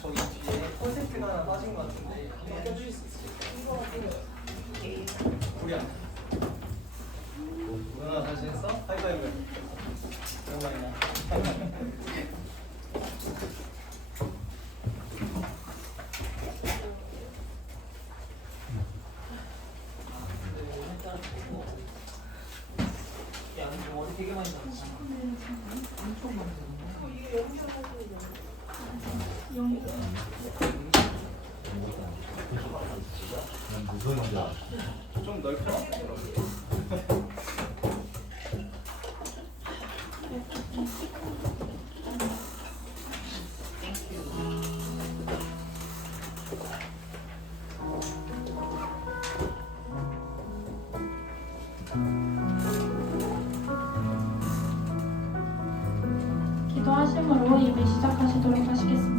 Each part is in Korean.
저기 뒤에 콘센트가 하나 빠진 것 같은데 한번 껴주실 수 있어요? 우리야. 누나 잘 지냈어? 하이파이브. 오랜만이야. 되게 많이 나왔어. 엄청 많이 나왔어. 이게 좀 넓혀. 기도하심으로 예배 시작하시도록 하시겠습니다.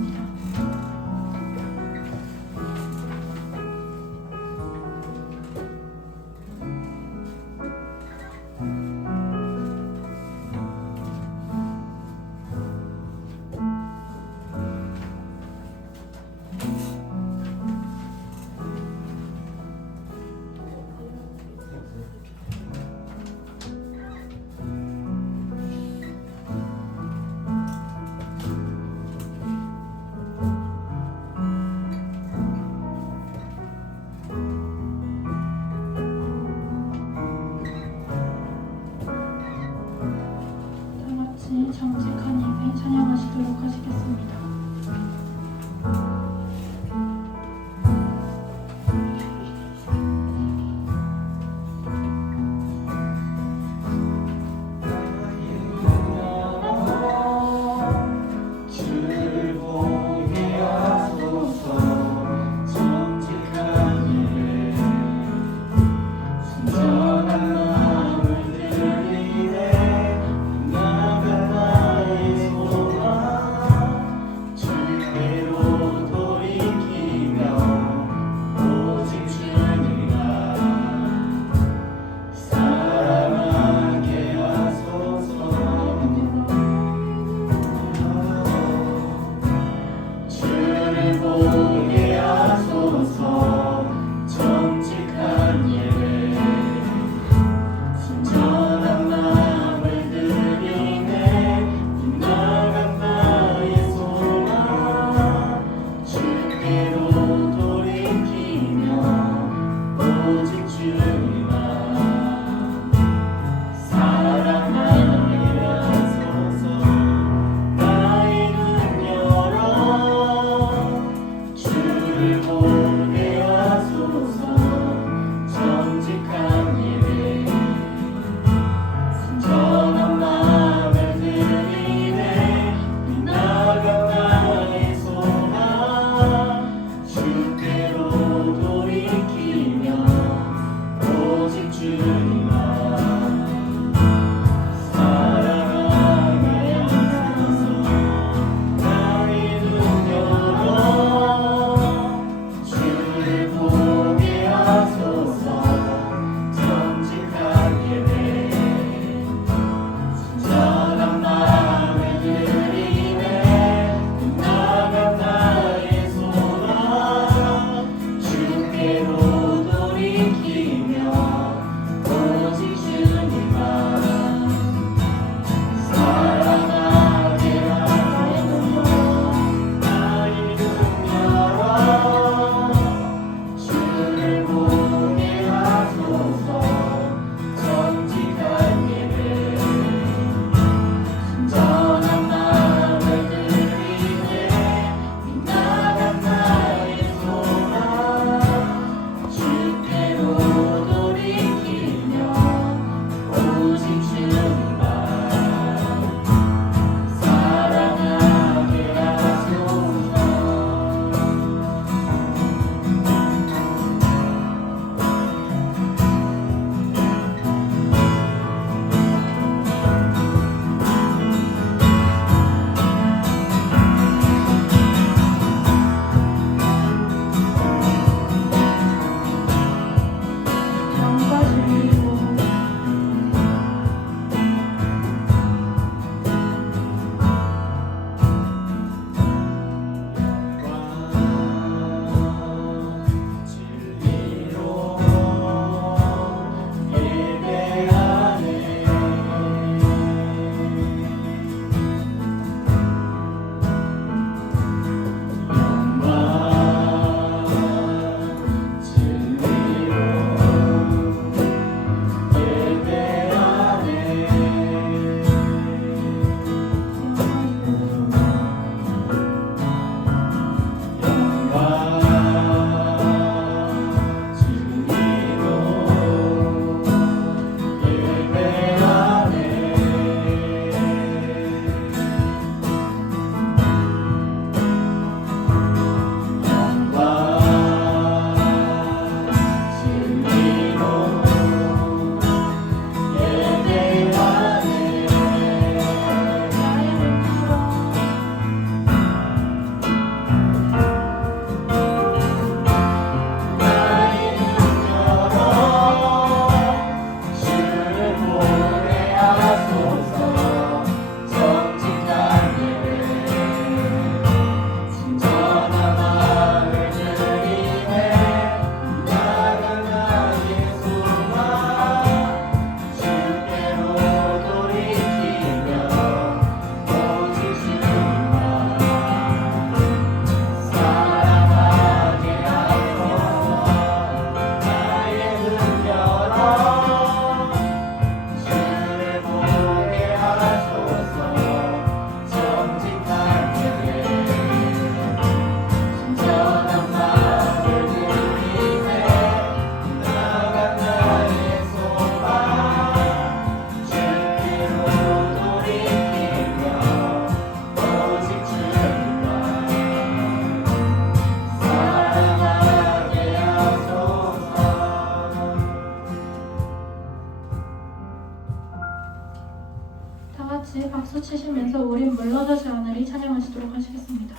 박수 치시면서 우린 물러서지 않으리 찬양하시도록 하시겠습니다.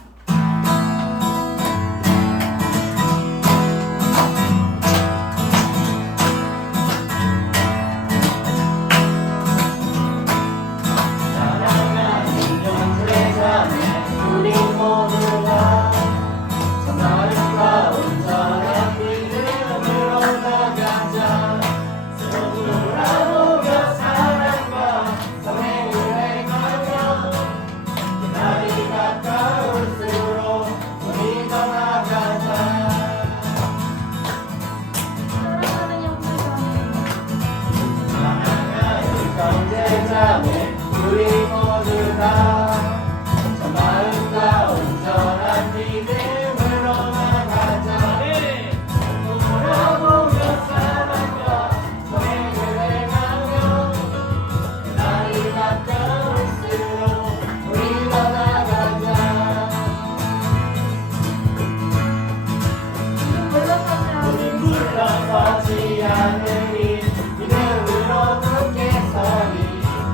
우리 모두가 참나름과 온전한 믿음으로 나가자. 서로 돌아보며 사랑과 선행을 행하며 그날이 가까울수록 우리 더 나가자. 사랑하는 형제자매 우리 모두 다 마음과 온전한 믿음으로 나가자. 돌아보며 사랑과 선행을 행하며 그날이 가까울수록 우리 더 나가자. 우리 물러서지 않으리 믿음으로 굳게 서리.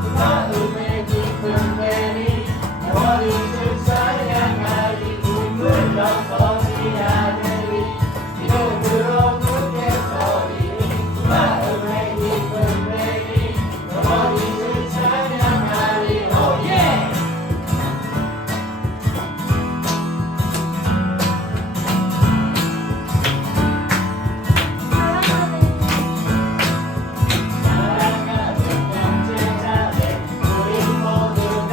그 마음의 깊은 데리 영원히 주 찬양하리. 우리 물러서지 않으리 믿음으로 굳게 서리. 그 마음의 깊은 데리 영원히 주 찬양하리. 오예. 사랑하는 형제자매 우리 모두 다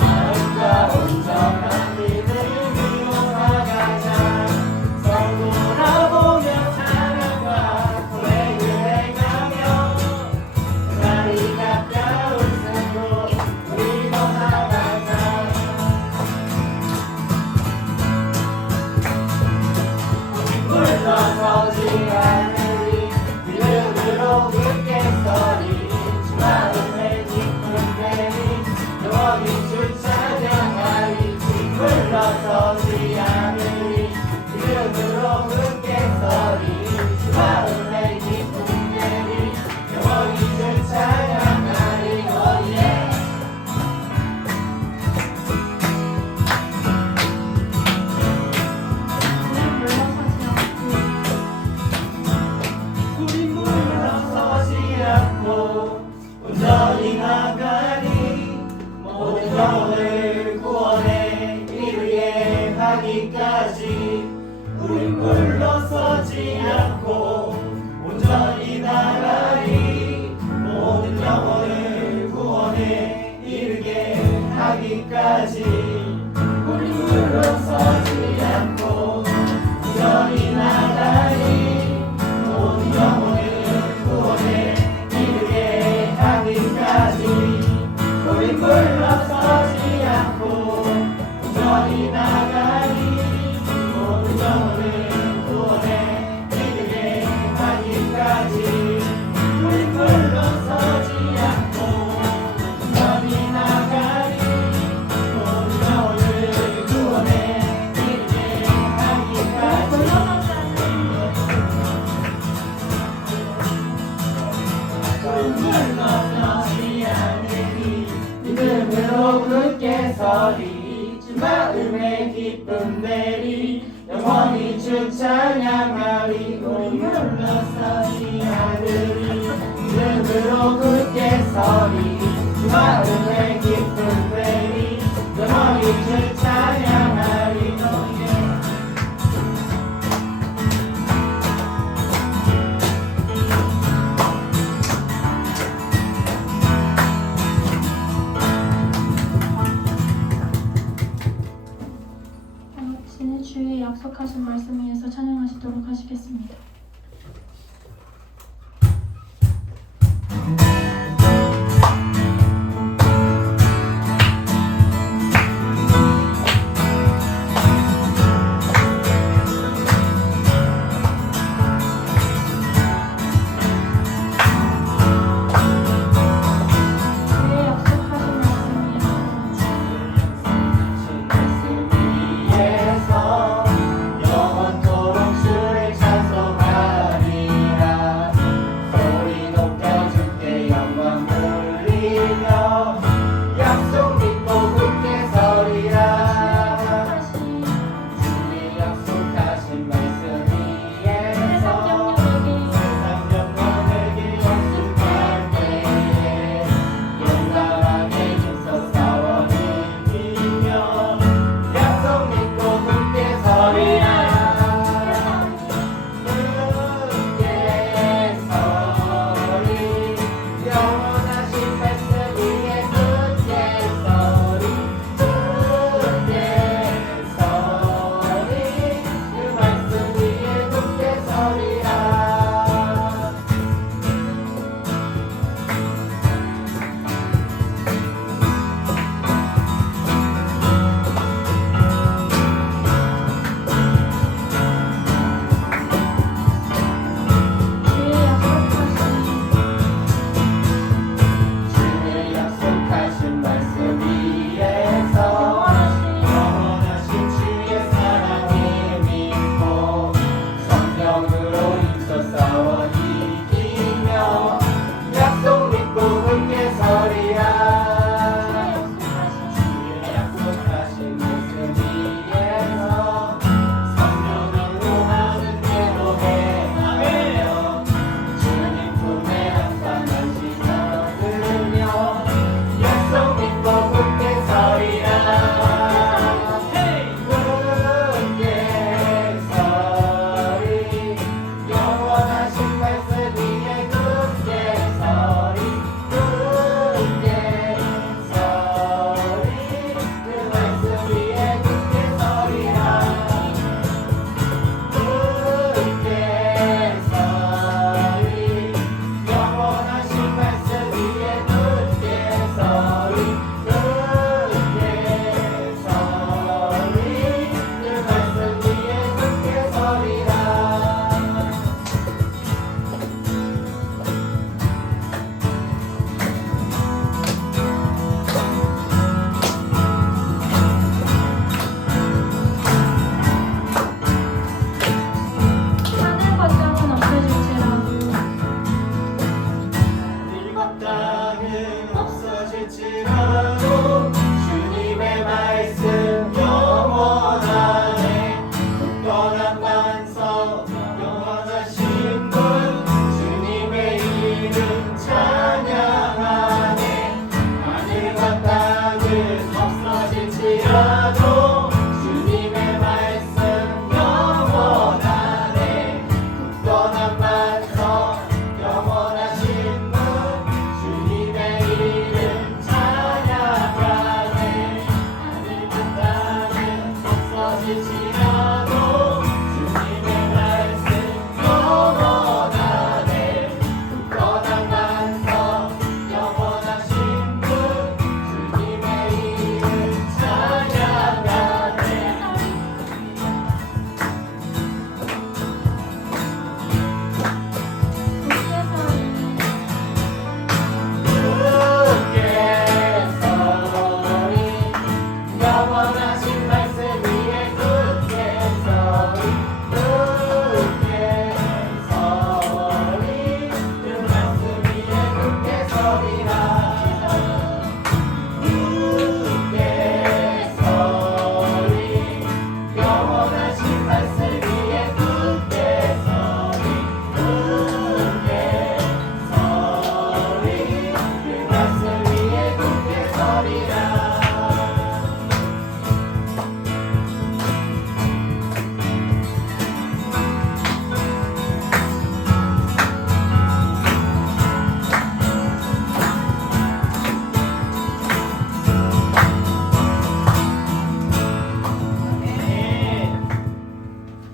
마음과 온전한 믿음으로 나가자. 서로 돌아보며 사랑과 고백을 행하며 그날이 가까울수록 우리 더 나가자. 물러서지 않으리 믿음으로 굳게 서리. 주 마음의 깊은 데리 영원히 주 찬양하리. 물러서지 않으리 믿음으로 굳게 서리. 주 마음의 깊은 데리 영원히 주 찬양하리. 오예. 우리 물러서지 않고 온전히 나가리. 모든 영혼을 구원에 이르게 하기까지. 우리 물러서지 않고 온전히 나가리. 모든 영혼을 구원에 이르게 하기까지. 우리 물러서지 않고 온전히 나가리. 모든 영혼을 구원에 이르게 하기까지. 우리 물러서지 않고 온전히 나가리. 모든 영혼을 구원에 이르게 하기까지. 우리 물러서지 않고 온전히 나가리. 모든 영혼을 구원에 이르게 하기까지. 물러서지 않으리 믿음으로 굳게 서리. 주 마음의 기쁨 내리 영원히 주 찬양하리. 우리 물러서지 않으리 믿음으로 굳게 서리. 주 마음의 기쁨 내리 영원히 주 찬양하리. 아버지는 주의 약속하신 말씀 위에서 찬양하시도록 하시겠습니다. 위에서 영원토록 주를 찬송하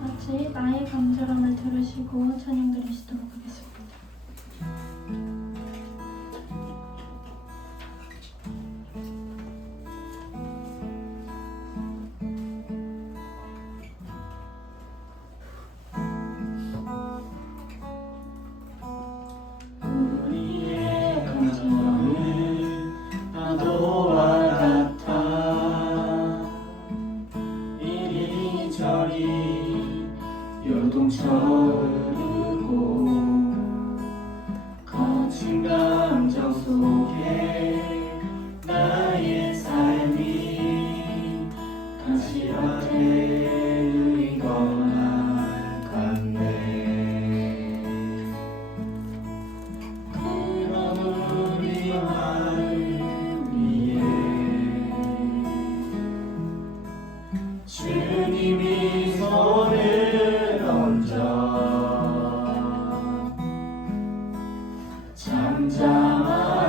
같이 나의 간절함을 들으시고 찬양 드리시도록 하겠습니다. 우리의 간절함은 파도와 같아 이리저리 요동쳐 흐르고 거친 감정 속에 나의 삶이 가시밭에 누이거나 같네. 그런 우리 마음 위에 주님이 손을 얹어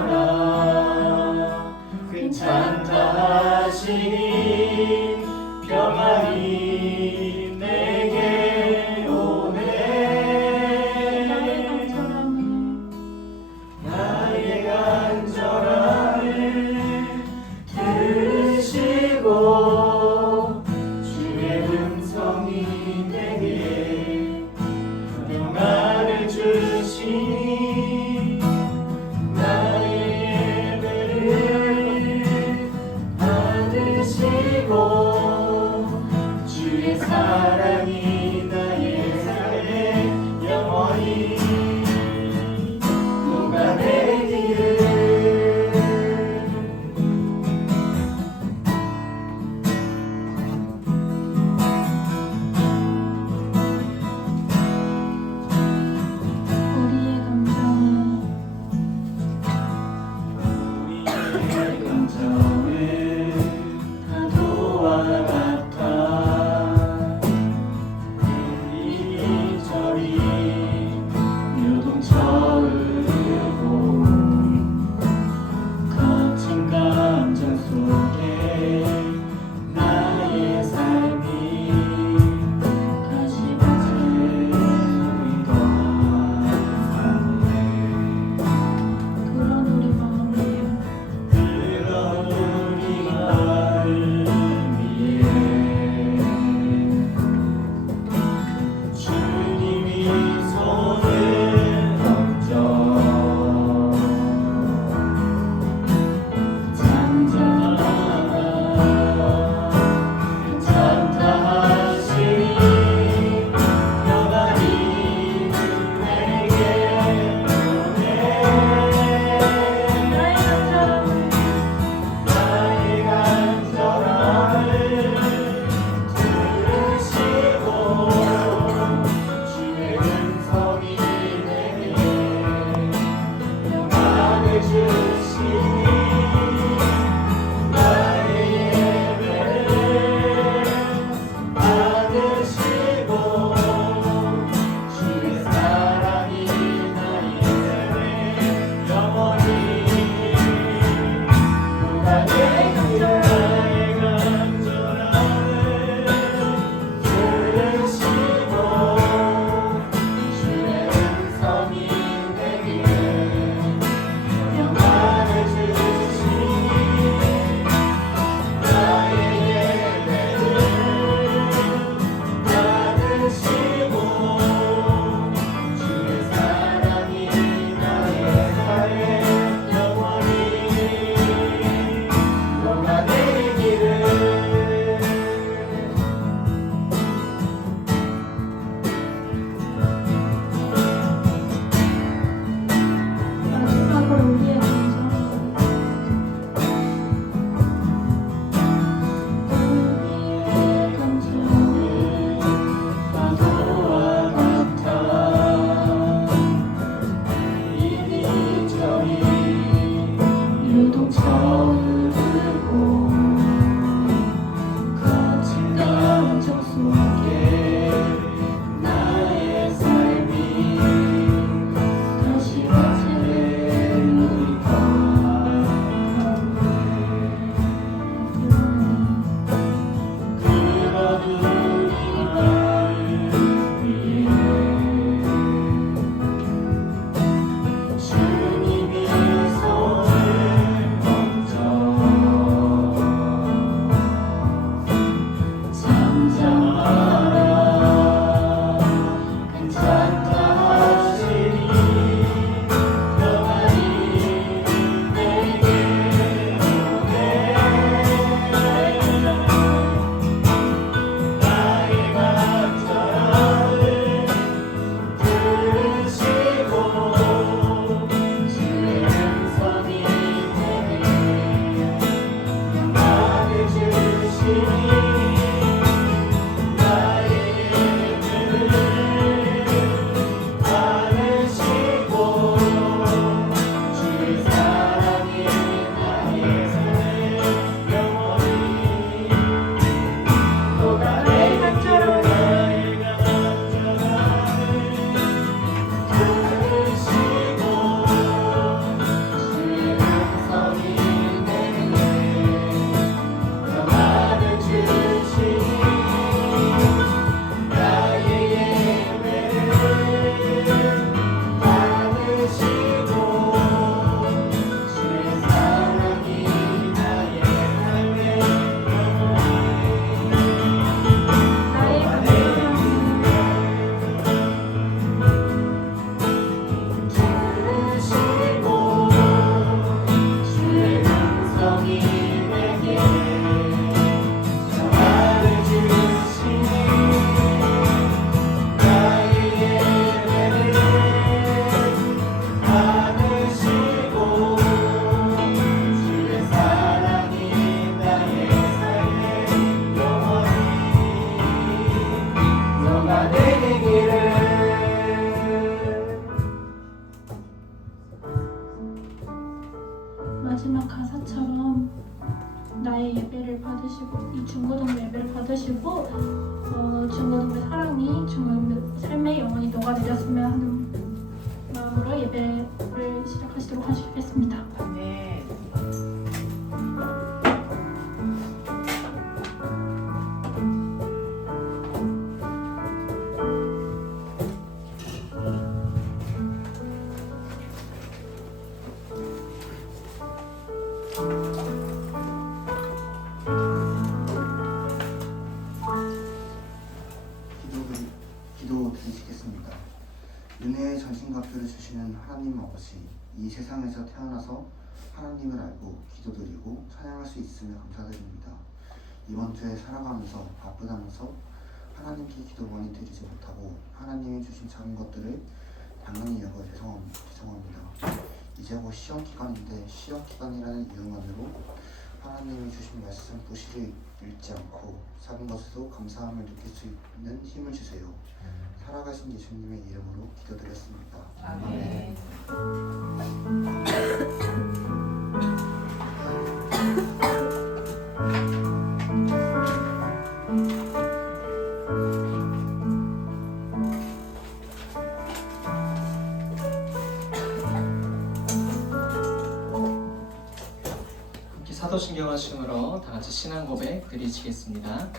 잠잠하라 괜찮다 하시니 평안이 내게 오네. 나의 간절함을 들으시고 주의 음성이 내게 평안을 주시니 나의 예배를 받으시고 주의 사랑이 나의 삶에 영원히 녹아내기를. 우리의 감정은 우리의 감정은 파도와 같아 마지막 가사처럼 나의 예배를 받으시고 이 중고등부 예배를 받으시고 중고등부 사랑이 중고등부 삶의 영혼이 녹아내렸으면 하는 마음으로 예배를 시작하시도록 하시겠습니다. 아멘. 기도 드리시겠습니다. 은혜의 전신갑주를 주시는 하나님 아버지, 이 세상에서 태어나서 하나님을 알고 기도드리고 찬양할 수 있으며 감사드립니다. 이번 주에 살아가면서 바쁘다면서 하나님께 기도 많이 드리지 못하고 하나님이 주신 작은 것들을 당연히 여겨 죄송합니다. 이제 곧 시험 기간인데 시험 기간이라는 이유만으로 하나님이 주신 말씀 부실을 잃지 않고 작은 것에도 감사함을 느낄 수 있는 힘을 주세요. 살아가신 예수님의 이름으로 기도드렸습니다. 아멘. 사도신경 하심으로 다 같이 신앙 고백 드리시겠습니다.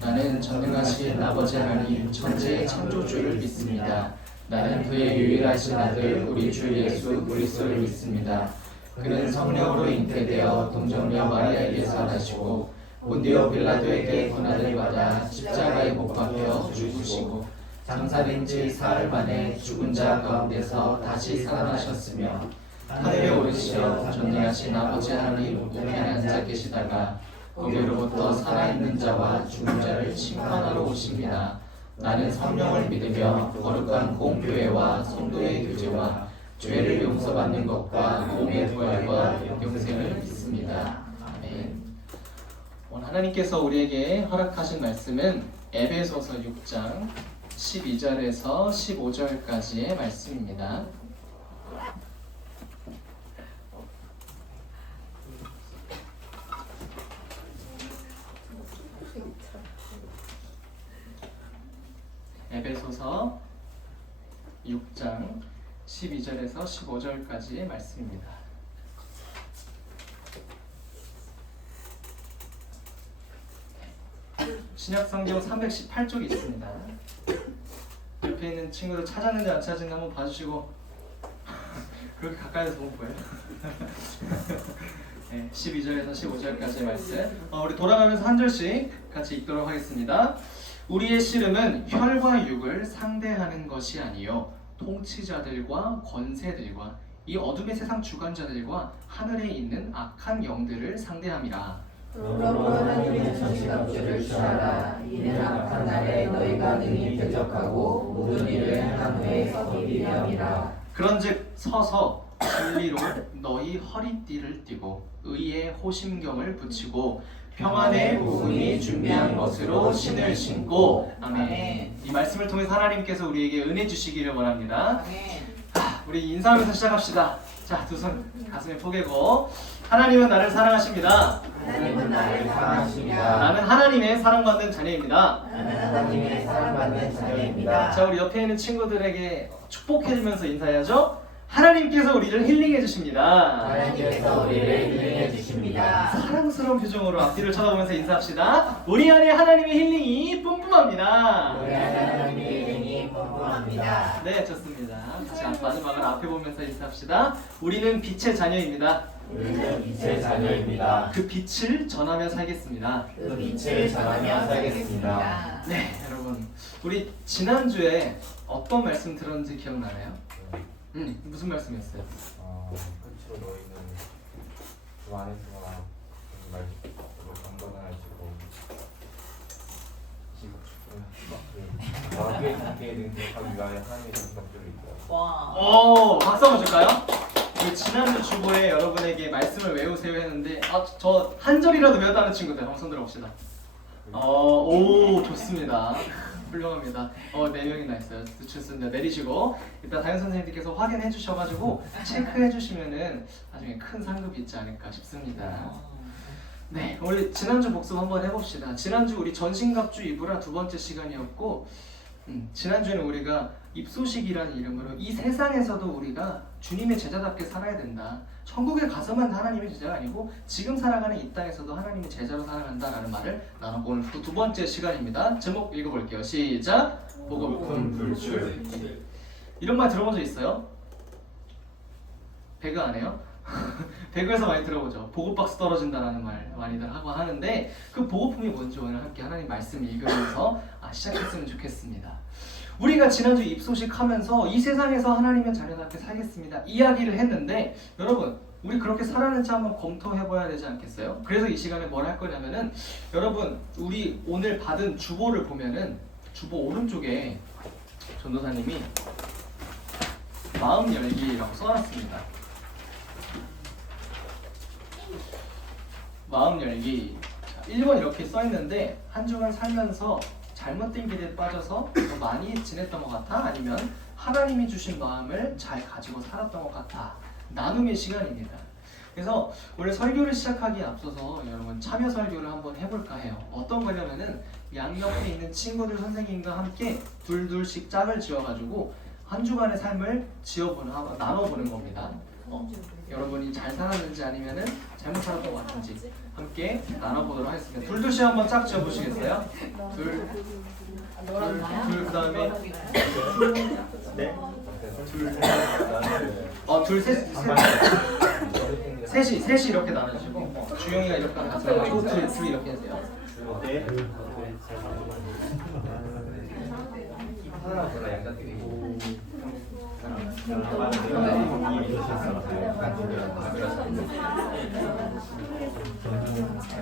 나는 전능하신 아버지 하나님 천지의 창조주를 믿습니다. 나는 그의 유일하신 아들 우리 주 예수 그리스도를 믿습니다. 그는 성령으로 잉태되어 동정녀 마리아에게서 나시고 본디오 빌라도에게 고난을 받아 십자가에 못 박혀 죽으시고 장사된 지 사흘 만에 죽은 자 가운데서 다시 살아나셨으며 하늘에 오르시어 전능하신 아버지 하나님 우편에 앉아 계시다가 거기로부터 살아있는 자와 죽은 자를 심판하러 오십니다. 나는 성령을 믿으며 거룩한 공교회와 성도의 교제와 죄를 용서받는 것과 몸의 부활과 영생을 믿습니다. 아멘. 오늘 하나님께서 우리에게 허락하신 말씀은 에베소서 6장 12절에서 15절까지의 말씀입니다. 에베소서 6장 12절에서 15절까지의 말씀입니다. 신약성경 318쪽이 있습니다. 옆에 있는 친구들 찾았는지 안 찾았는지 한번 봐주시고 그렇게 가까이서 보면 보여요. 네, 12절에서 15절까지의 말씀. 우리 돌아가면서 한 절씩 같이 읽도록 하겠습니다. 우리의 씨름은 혈과 육을 상대하는 것이 아니요 통치자들과 권세들과 이 어둠의 세상 주관자들과 하늘에 있는 악한 영들을 상대함이라. 그러므로 하나님의 전신갑주를 취하라. 이는 악한 날에 너희가 능히 대적하고 모든 일을 행한 후에 서기 위함이라. 그런즉 서서 진리로 너희 허리띠를 띠고 의의 호심경을 붙이고 평안의 복음이 준비한 것으로 신을 신고. 아멘. 이 말씀을 통해서 하나님께서 우리에게 은혜 주시기를 원합니다. 우리 인사하면서 시작합시다. 자, 두 손 가슴에 포개고. 하나님은 나를 사랑하십니다. 하나님은 나를 사랑하십니다. 나는 하나님의 사랑받는 자녀입니다. 나는 하나님의 사랑받는 자녀입니다. 자, 우리 옆에 있는 친구들에게 축복해주면서 인사해야죠. 하나님께서 우리를 힐링해 주십니다. 하나님께서 우리를 힐링해 주십니다. 사랑스러운 표정으로 앞뒤를 쳐다보면서 인사합시다. 우리 안에 하나님의 힐링이 뿜뿜합니다. 우리 안에 하나님의 힐링이 뿜뿜합니다. 네, 좋습니다. 다시 마지막을 앞에 보면서 인사합시다. 우리는 빛의 자녀입니다. 우리는 빛의 자녀입니다. 그 빛을 전하며 살겠습니다. 그 빛을 전하며 살겠습니다. 네, 여러분, 우리 지난주에 어떤 말씀 들었는지 기억나나요? 무슨 말씀이었어요? 끝으로 너희는 주 안에서 말씀으로 강건하시고 마귀의 관계에 능력하기 위하여 하나님의 전적들을 있다. 오, 박수 한번 줄까요? 우리 지난주 주보에 여러분에게 말씀을 외우세요 했는데 저 한 절이라도 외웠다는 친구들 한번 손 들어봅시다. 오, 좋습니다. 훌륭합니다. 4명이나 있어요. 좋습니다. 내리시고 일단 다현 선생님께서 확인해 주셔가지고 체크해 주시면은 나중에 큰 상급이 있지 않을까 싶습니다. 네, 우리 지난주 복습 한번 해봅시다. 지난주 우리 전신갑주 입으라 두 번째 시간이었고, 지난주에는 우리가 입소식이라는 이름으로 이 세상에서도 우리가 주님의 제자답게 살아야 된다. 천국에 가서만 하나님의 제자가 아니고 지금 살아가는 이 땅에서도 하나님의 제자로 살아간다라는 말을 나누고 오늘 두 번째 시간입니다. 제목 읽어볼게요. 시작. 복음 불출. 이런 말 들어본 적 있어요? 배그 안 해요? 배그에서 많이 들어보죠. 보급박스 떨어진다라는 말 많이들 하고 하는데 그 보급품이 뭔지 오늘 함께 하나님 말씀 읽으면서 시작했으면 좋겠습니다. 우리가 지난주 입소식 하면서 이 세상에서 하나님의 자녀답게 살겠습니다 이야기를 했는데, 여러분 우리 그렇게 살았는지 한번 검토해봐야 되지 않겠어요? 그래서 이 시간에 뭘 할 거냐면은, 여러분 우리 오늘 받은 주보를 보면은 주보 오른쪽에 전도사님이 마음 열기라고 써놨습니다. 마음 열기. 1번 이렇게 써있는데 한 주간 살면서 잘못된 길에 빠져서 더 많이 지냈던 것 같아? 아니면 하나님이 주신 마음을 잘 가지고 살았던 것 같아? 나눔의 시간입니다. 그래서 원래 설교를 시작하기에 앞서서 여러분 참여 설교를 한번 해볼까 해요. 어떤 거냐면은 양옆에 있는 친구들 선생님과 함께 둘둘씩 짝을 지어가지고 한 주간의 삶을 나눠보는 겁니다. 여러분이 잘 살았는지 아니면은 잘못 살았던 것 같은지 함께 나눠보도록 하겠습니다. 둘둘씩 한번 짝 지어보시겠어요? 둘, 그다음에 네, 둘, 셋이 이렇게 나눠주시고 주영이가 이렇게 나눠주시고 둘 이렇게 해주세요. 네. 하나가 몰라 양자택이고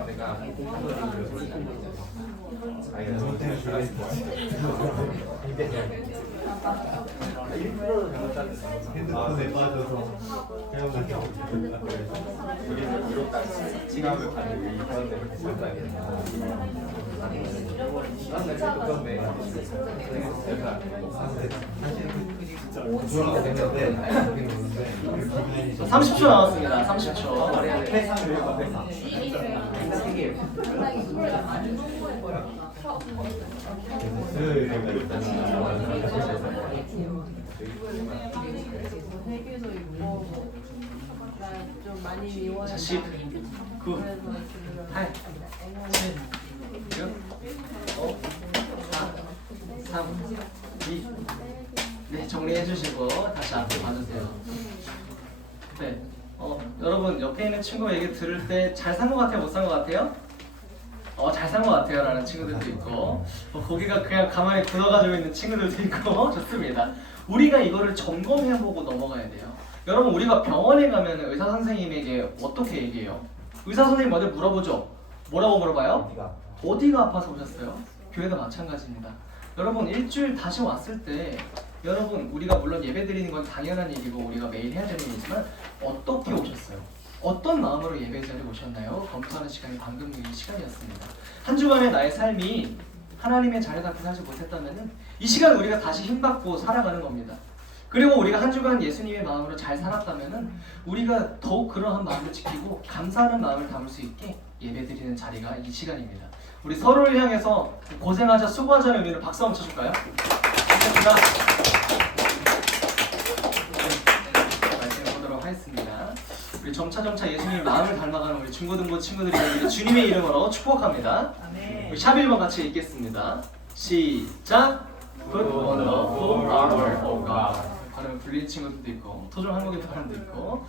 내가 핸드폰에 빠져서 지갑을 가지고 이런 데를 산다겠다. 돌아가 됐는데 30초 남았습니다. 30초. 좀 많이 미워해서 10, 9, 8, 7, 6, 3, 2. 네, 정리해 주시고 다시 앞에 봐주세요. 네, 여러분 옆에 있는 친구 얘기 들을 때 잘 산 것 같아요? 못 산 것 같아요? 잘 산 것 같아요 라는 친구들도 있고 거기가 그냥 가만히 굳어가지고 있는 친구들도 있고 좋습니다. 우리가 이거를 점검해보고 넘어가야 돼요. 여러분 우리가 병원에 가면 의사 선생님에게 어떻게 얘기해요? 의사 선생님 먼저 물어보죠. 뭐라고 물어봐요? 어디가 아파서 오셨어요? 교회도 마찬가지입니다. 여러분 일주일 다시 왔을 때 여러분 우리가 물론 예배 드리는 건 당연한 일이고 우리가 매일 해야 되는 일이지만 어떻게 오셨어요? 어떤 마음으로 예배 자리에 오셨나요? 검토하는 시간이 방금 이 시간이었습니다. 한 주간의 나의 삶이 하나님의 자녀답게 살지 못했다면 이 시간 우리가 다시 힘받고 살아가는 겁니다. 그리고 우리가 한 주간 예수님의 마음으로 잘 살았다면 우리가 더욱 그러한 마음을 지키고 감사하는 마음을 담을 수 있게 예배드리는 자리가 이 시간입니다. 우리 서로를 향해서 고생하자 수고하자는 의미로 박수 한번 쳐줄까요? 감사합니다. 말씀해 보도록 하겠습니다. 우리 점차 예수님의 마음을 닮아가는 우리 중고등부 친구들이 되기를 주님의 이름으로 축복합니다. 우리 샵 1번 같이 읽겠습니다. 시작! Put on the full armor of God. 발음 불리는 친구들도 있고 토종 한국인 발음도 있고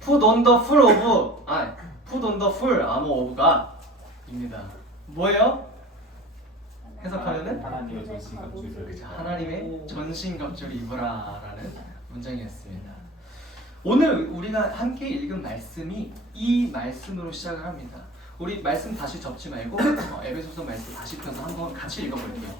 Put on the full armor of God 입니다. 뭐예요? 해석하면은 하나님의 전신갑주를 하나님의 전신갑주를 입으라라는 문장이었습니다. 오늘 우리가 함께 읽은 말씀이 이 말씀으로 시작을 합니다. 우리 말씀 다시 접지 말고 에베소서 말씀 다시 펴서 한번 같이 읽어볼게요.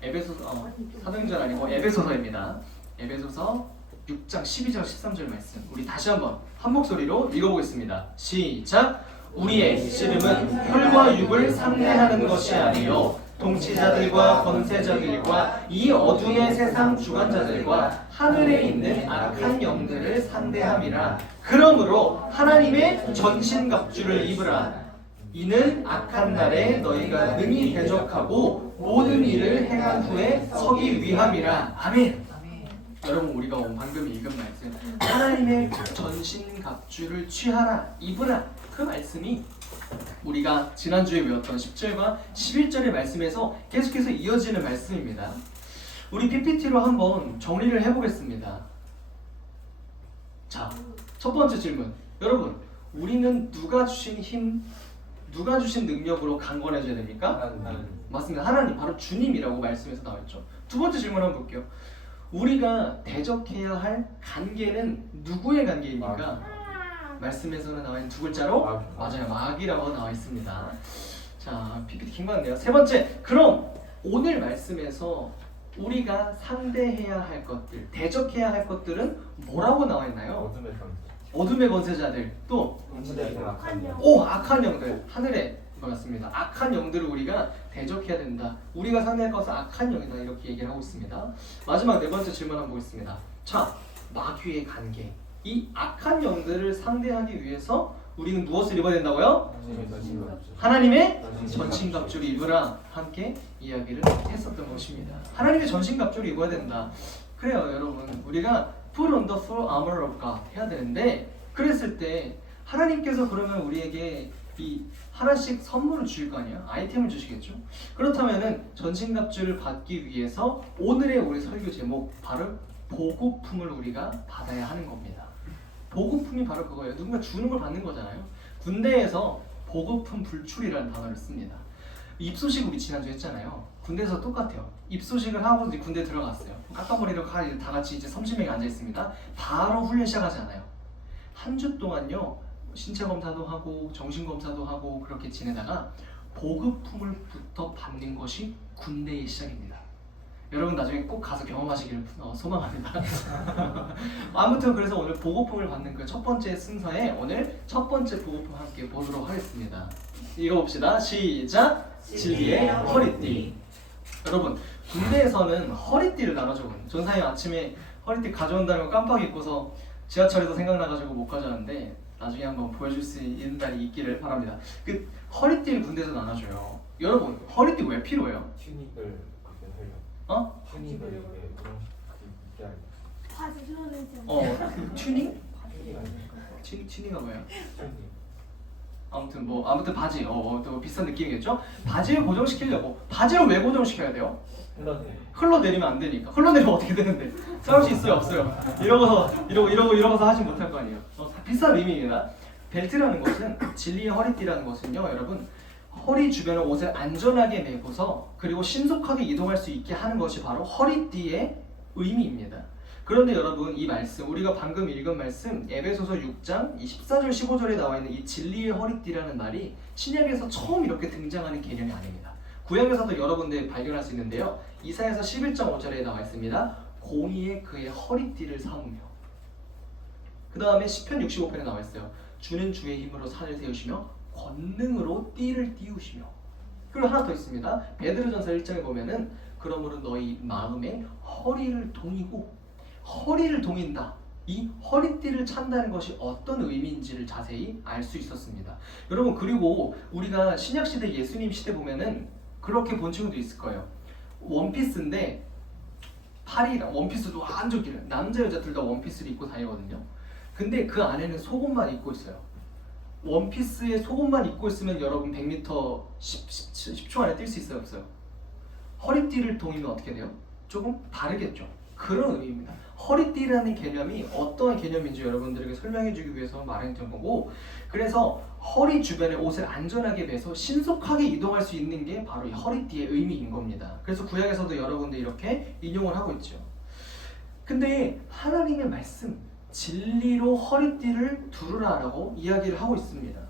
에베소서 사도행전 아니고 에베소서입니다. 에베소서 6장 12절 13절 말씀 우리 다시 한번 한 목소리로 읽어보겠습니다. 시작! 우리의 씨름은 혈과 육을 상대하는 것이 아니요 통치자들과 권세자들과 이 어둠의 세상 주관자들과 하늘에 있는 악한 영들을 상대함이라. 그러므로 하나님의 전신갑주를 입으라. 이는 악한 날에 너희가 능히 대적하고 모든 일을 행한 후에 서기 위함이라. 아멘. 여러분 우리가 방금 읽은 말씀 하나님의 전신갑주를 취하라 입으라 그 말씀이 우리가 지난주에 배웠던 10절과 11절의 말씀에서 계속해서 이어지는 말씀입니다. 우리 PPT로 한번 정리를 해보겠습니다. 자, 첫 번째 질문. 여러분, 우리는 누가 주신 힘, 누가 주신 능력으로 강건해져야 됩니까? 맞습니다. 하나님, 바로 주님이라고 말씀에서 나왔죠. 두 번째 질문 한번 볼게요. 우리가 대적해야 할 관계는 누구의 관계입니까? 말씀에서는 나와 있는 두 글자로 맞아요. 마귀라고 나와 있습니다. 자, PPT 긴 건데요. 세 번째, 그럼 오늘 말씀에서 우리가 상대해야 할 것들, 대적해야 할 것들은 뭐라고 나와 있나요? 어둠의 권세자들, 또 악한 영들, 하늘에 맞습니다. 악한 영들을 우리가 대적해야 된다. 우리가 상대할 것은 악한 영이다. 이렇게 얘기를 하고 있습니다. 마지막 네 번째 질문 한번 보겠습니다. 자, 마귀의 관계. 이 악한 영들을 상대하기 위해서 우리는 무엇을 입어야 된다고요? 하나님의 전신갑주를 입으라 함께 이야기를 했었던 것입니다. 하나님의 전신갑주를 입어야 된다. 그래요 여러분 우리가 Put on the full armor of God 해야 되는데 그랬을 때 하나님께서 그러면 우리에게 이 하나씩 선물을 주실 거 아니에요? 아이템을 주시겠죠? 그렇다면은 전신갑주를 받기 위해서 오늘의 우리 설교 제목 바로 보급품을 우리가 받아야 하는 겁니다. 보급품이 바로 그거예요. 누군가 주는 걸 받는 거잖아요. 군대에서 보급품 불출이라는 단어를 씁니다. 입소식 우리 지난주에 했잖아요. 군대에서 똑같아요. 입소식을 하고 이제 군대 들어갔어요. 깎아버리러 다 같이 이제 30명이 앉아 있습니다. 바로 훈련 시작하지 않아요. 한 주 동안요. 신체 검사도 하고 정신 검사도 하고 그렇게 지내다가 보급품을부터 받는 것이 군대의 시작입니다. 여러분 나중에 꼭 가서 경험하시기를 소망합니다. 아무튼 그래서 오늘 보급품을 받는 그 첫 번째 순서에 오늘 첫 번째 보급품 함께 보도록 하겠습니다. 읽어봅시다. 시작! 진리의 허리띠. 여러분 군대에서는 허리띠를 나눠주거든요. 전사님 아침에 허리띠 가져온다는 거 깜빡 잊고서 지하철에도 생각나가지고 못 가져왔는데 나중에 한번 보여줄 수 있는 날이 있기를 바랍니다. 그 허리띠를 군대에서 나눠줘요. 여러분 허리띠 왜 필요해요? 튜닉을 튜닉을 이게 튜닝? 튜닝가 뭐예요? 아무튼 바지 또 비슷한 느낌이겠죠? 바지를 고정시키려고 바지를 왜 고정시켜야 돼요? 흘러내리면 안 되니까. 흘러내리면 어떻게 되는데? 싸울 수 있어요, 없어요? 이러고서 하지 못할 거 아니에요. 비슷한 의미입니다. 벨트라는 것은 진리의 허리띠라는 것은요, 여러분 허리 주변에 옷을 안전하게 매고서 그리고 신속하게 이동할 수 있게 하는 것이 바로 허리띠의 의미입니다. 그런데 여러분 이 말씀, 우리가 방금 읽은 말씀 에베소서 6장 14절 15절에 나와 있는 이 진리의 허리띠라는 말이 신약에서 처음 이렇게 등장하는 개념이 아닙니다. 구약에서도 여러 군데 발견할 수 있는데요. 이사야서 11.5절에 나와 있습니다. 공의의 그의 허리띠를 삼으며. 그 다음에 시편 65편에 나와 있어요. 주는 주의 힘으로 산을 세우시며 권능으로 띠를 띄우시며. 그리고 하나 더 있습니다. 베드로전서 1장에 보면은 그러므로 너희 마음에 허리를 동이고, 허리를 동인다. 이 허리띠를 찬다는 것이 어떤 의미인지를 자세히 알 수 있었습니다. 여러분 그리고 우리가 신약시대 예수님 시대 보면은 그렇게 본 친구도 있을 거예요. 원피스인데 팔이랑 원피스도 완전 길어요. 남자 여자 둘 다 원피스를 입고 다니거든요. 근데 그 안에는 속옷만 입고 있어요. 원피스에 속옷만 입고 있으면 여러분 100m 10초 안에 뛸 수 있어요, 없어요? 허리띠를 동이면 어떻게 돼요? 조금 다르겠죠. 그런 의미입니다. 허리띠라는 개념이 어떠한 개념인지 여러분들에게 설명해주기 위해서 말했던 거고, 그래서 허리 주변에 옷을 안전하게 매서 신속하게 이동할 수 있는 게 바로 이 허리띠의 의미인 겁니다. 그래서 구약에서도 여러 군데 이렇게 인용을 하고 있죠. 근데 하나님의 말씀, 진리로 허리띠를 두르라라고 이야기를 하고 있습니다.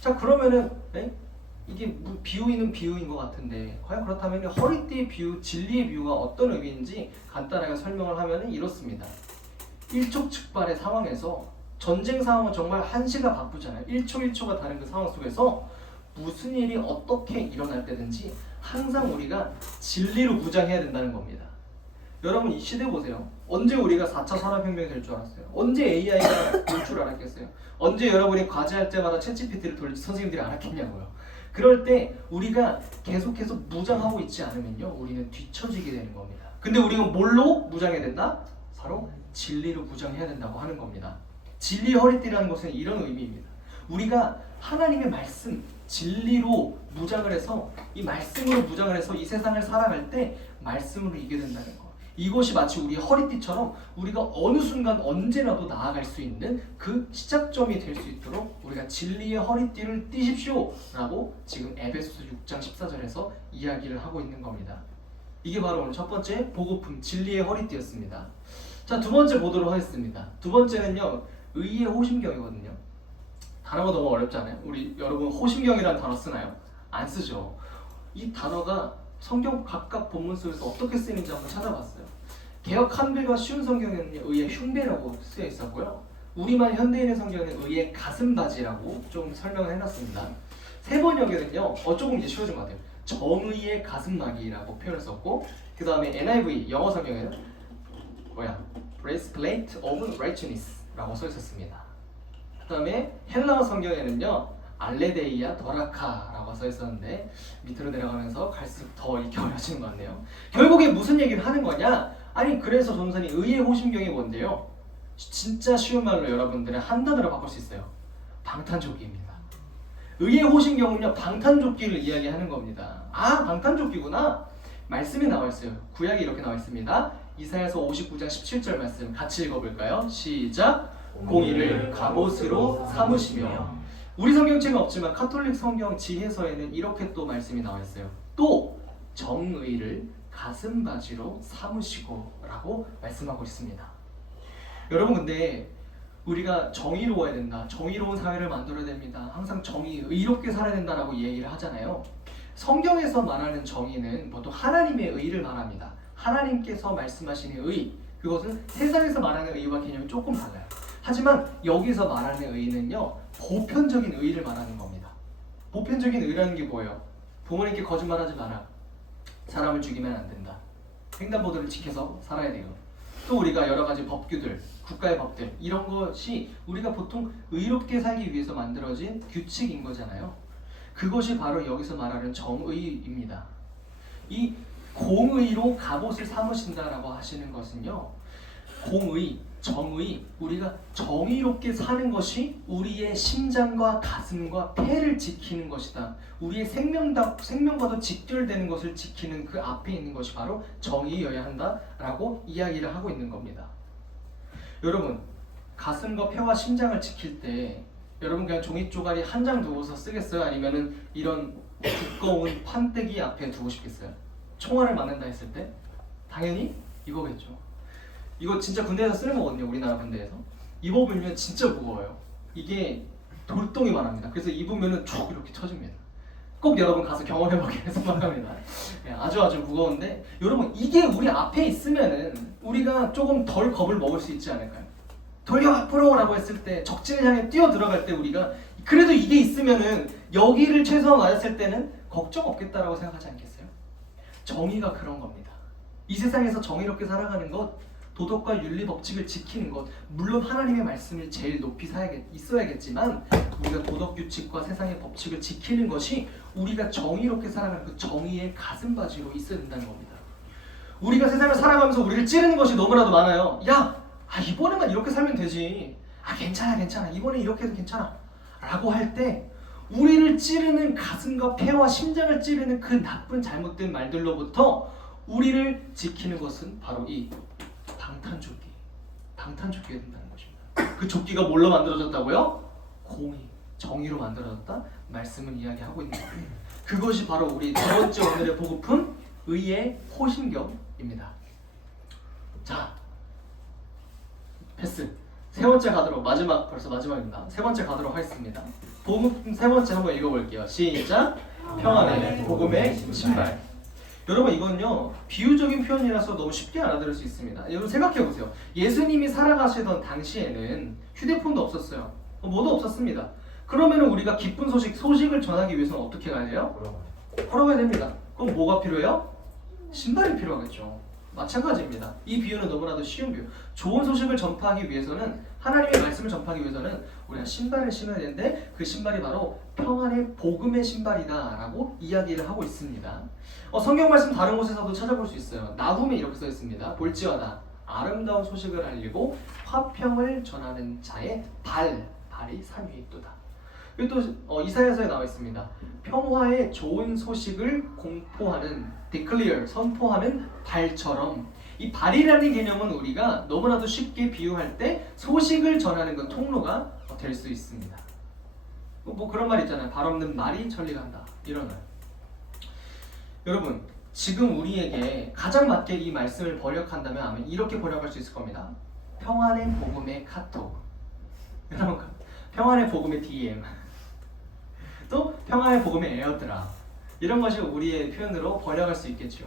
자, 그러면은 이게 비유인 것 같은데 과연 그렇다면 허리띠의 비유, 진리의 비유가 어떤 의미인지 간단하게 설명을 하면 이렇습니다. 일촉즉발의 상황에서 전쟁 상황은 정말 한시가 바쁘잖아요. 1초 1초가 다른 그 상황 속에서 무슨 일이 어떻게 일어날 때든지 항상 우리가 진리로 무장해야 된다는 겁니다. 여러분 이 시대 보세요. 언제 우리가 4차 산업혁명이 될 줄 알았어요? 언제 AI가 될 줄 알았겠어요? 언제 여러분이 과제할 때마다 챗GPT를 돌릴지 선생님들이 알았겠냐고요. 그럴 때 우리가 계속해서 무장하고 있지 않으면요, 우리는 뒤처지게 되는 겁니다. 근데 우리가 뭘로 무장해야 된다? 바로 진리로 무장해야 된다고 하는 겁니다. 진리의 허리띠라는 것은 이런 의미입니다. 우리가 하나님의 말씀, 진리로 무장을 해서 이 말씀으로 무장을 해서 이 세상을 살아갈 때 말씀으로 이겨야 된다는 거. 이것이 마치 우리의 허리띠처럼 우리가 어느 순간 언제라도 나아갈 수 있는 그 시작점이 될 수 있도록 우리가 진리의 허리띠를 띠십시오 라고 지금 에베소서 6장 14절에서 이야기를 하고 있는 겁니다. 이게 바로 오늘 첫 번째 보고품, 진리의 허리띠였습니다. 자, 두 번째 보도록 하겠습니다. 두 번째는요, 의의 호심경이거든요. 단어가 너무 어렵잖아요. 우리 여러분 호심경이라는 단어 쓰나요? 안 쓰죠. 이 단어가 성경 각각 본문 속에서 어떻게 쓰이는지 한번 찾아봤어요. 개역 한글과 쉬운 성경에는 의의 흉배라고 쓰여 있었고요. 우리말 현대인의 성경에는 의의 가슴바지라고 좀 설명을 해놨습니다. 세 번역에는요, 조금 이제 쉬워진 것 같아요. 정의의 가슴막이라고 표현을 썼고, 그 다음에 NIV 영어 성경에는 breastplate of righteousness라고 써 있었습니다. 그 다음에 헬라어 성경에는요, 알레데이아 더라카라고 써 있었는데 밑으로 내려가면서 갈수록 더 이렇게 어려워지는 것 같네요. 결국에 무슨 얘기를 하는 거냐? 아니 그래서 전선이 의의 호심경이 뭔데요? 진짜 쉬운 말로 여러분들의 한 단어로 바꿀 수 있어요. 방탄조끼입니다. 의의 호심경은요, 방탄조끼를 이야기하는 겁니다. 아, 방탄조끼구나. 말씀이 나와 있어요. 구약이 이렇게 나와 있습니다. 이사야서 59장 17절 말씀 같이 읽어볼까요? 시작. 공의를 갑옷으로 삼으시며. 우리 성경책은 없지만 카톨릭 성경 지혜서에는 이렇게 또 말씀이 나와 있어요. 또 정의를 가슴바지로 삼으시고 라고 말씀하고 있습니다. 여러분 근데 우리가 정의로워야 된다, 정의로운 사회를 만들어야 됩니다, 항상 의롭게 살아야 된다라고 얘기를 하잖아요. 성경에서 말하는 정의는 보통 하나님의 의를 말합니다. 하나님께서 말씀하시는 의, 그것은 세상에서 말하는 의와 개념이 조금 달라요. 하지만 여기서 말하는 의는요, 보편적인 의를 말하는 겁니다. 보편적인 의라는 게 뭐예요? 부모님께 거짓말하지 마라, 사람을 죽이면 안 된다, 횡단보도를 지켜서 살아야 돼요. 또 우리가 여러 가지 법규들, 국가의 법들, 이런 것이 우리가 보통 의롭게 살기 위해서 만들어진 규칙인 거잖아요. 그것이 바로 여기서 말하는 정의입니다. 이 공의로 갑옷을 삼으신다라고 하시는 것은요, 공의, 정의, 우리가 정의롭게 사는 것이 우리의 심장과 가슴과 폐를 지키는 것이다. 우리의 생명과도 직결되는 것을 지키는 그 앞에 있는 것이 바로 정의여야 한다라고 이야기를 하고 있는 겁니다. 여러분, 가슴과 폐와 심장을 지킬 때 여러분 그냥 종이 쪼가리 한 장 두고서 쓰겠어요? 아니면은 이런 두꺼운 판때기 앞에 두고 싶겠어요? 총알을 맞는다 했을 때 당연히 이거겠죠. 이거 진짜 군대에서 쓰는 거거든요. 우리나라 군대에서. 입어보면 진짜 무거워요. 이게 돌덩이만 합니다. 그래서 입으면은 쭉 이렇게 쳐집니다. 꼭 여러분 가서 경험해보기를 소망합니다. 아주 무거운데 여러분 이게 우리 앞에 있으면은 우리가 조금 덜 겁을 먹을 수 있지 않을까요? 돌격 앞으로 라고 했을 때 적진을 향해 뛰어 들어갈 때 우리가 그래도 이게 있으면은 여기를 최소한 맞았을 때는 걱정 없겠다라고 생각하지 않겠어요? 정의가 그런 겁니다. 이 세상에서 정의롭게 살아가는 것, 도덕과 윤리 법칙을 지키는 것, 물론 하나님의 말씀을 제일 높이 있어야겠지만 우리가 도덕 규칙과 세상의 법칙을 지키는 것이 우리가 정의롭게 살아가는 그 정의의 가슴바지로 있어야 된다는 겁니다. 우리가 세상을 살아가면서 우리를 찌르는 것이 너무나도 많아요. 야! 이번에만 이렇게 살면 되지. 괜찮아. 이번에 이렇게 해도 괜찮아. 라고 할 때 우리를 찌르는 가슴과 폐와 심장을 찌르는 그 나쁜 잘못된 말들로부터 우리를 지키는 것은 바로 이 방탄조끼가 된다는 것입니다. 그 조끼가 뭘로 만들어졌다고요? 공의, 정의로 만들어졌다? 말씀은 이야기하고 있는 거예요. 그것이 바로 우리 두 번째 오늘의 보급품, 의의 호신경입니다. 자, 패스. 세 번째 가도록 벌써 마지막입니다. 세 번째 가도록 하겠습니다. 보급품 세 번째 한번 읽어볼게요. 시작. 평안의 복음의 신발. 여러분 이건요 비유적인 표현이라서 너무 쉽게 알아들을 수 있습니다. 여러분 생각해보세요. 예수님이 살아가시던 당시에는 휴대폰도 없었어요. 뭐도 없었습니다. 그러면 우리가 기쁜 소식을 전하기 위해서는 어떻게 가야 돼요? 걸어가야 됩니다. 그럼 뭐가 필요해요? 신발이 필요하겠죠. 마찬가지입니다. 이 비유는 너무나도 쉬운 비유. 좋은 소식을 전파하기 위해서는, 하나님의 말씀을 전파하기 위해서는 우리가 신발을 신어야 되는데 그 신발이 바로 평안의 복음의 신발이다 라고 이야기를 하고 있습니다. 성경 말씀 다른 곳에서도 찾아볼 수 있어요. 나훔에 이렇게 써 있습니다. 볼지어다 아름다운 소식을 알리고 화평을 전하는 자의 발이 산 위에 있도다. 그리고 또 이사야서에 나와 있습니다. 평화의 좋은 소식을 공포하는, declare, 선포하는 발처럼, 이 발이라는 개념은 우리가 너무나도 쉽게 비유할 때 소식을 전하는 그 통로가 될 수 있습니다. 뭐 그런 말 있잖아요. 발 없는 말이 천리간다. 이러나요? 여러분 지금 우리에게 가장 맞게 이 말씀을 번역한다면 아마 이렇게 번역할 수 있을 겁니다. 평안의 복음의 카톡, 여러분 평안의 복음의 DM, 또 평안의 복음의 에어드랍, 이런 것이 우리의 표현으로 번역할 수 있겠죠.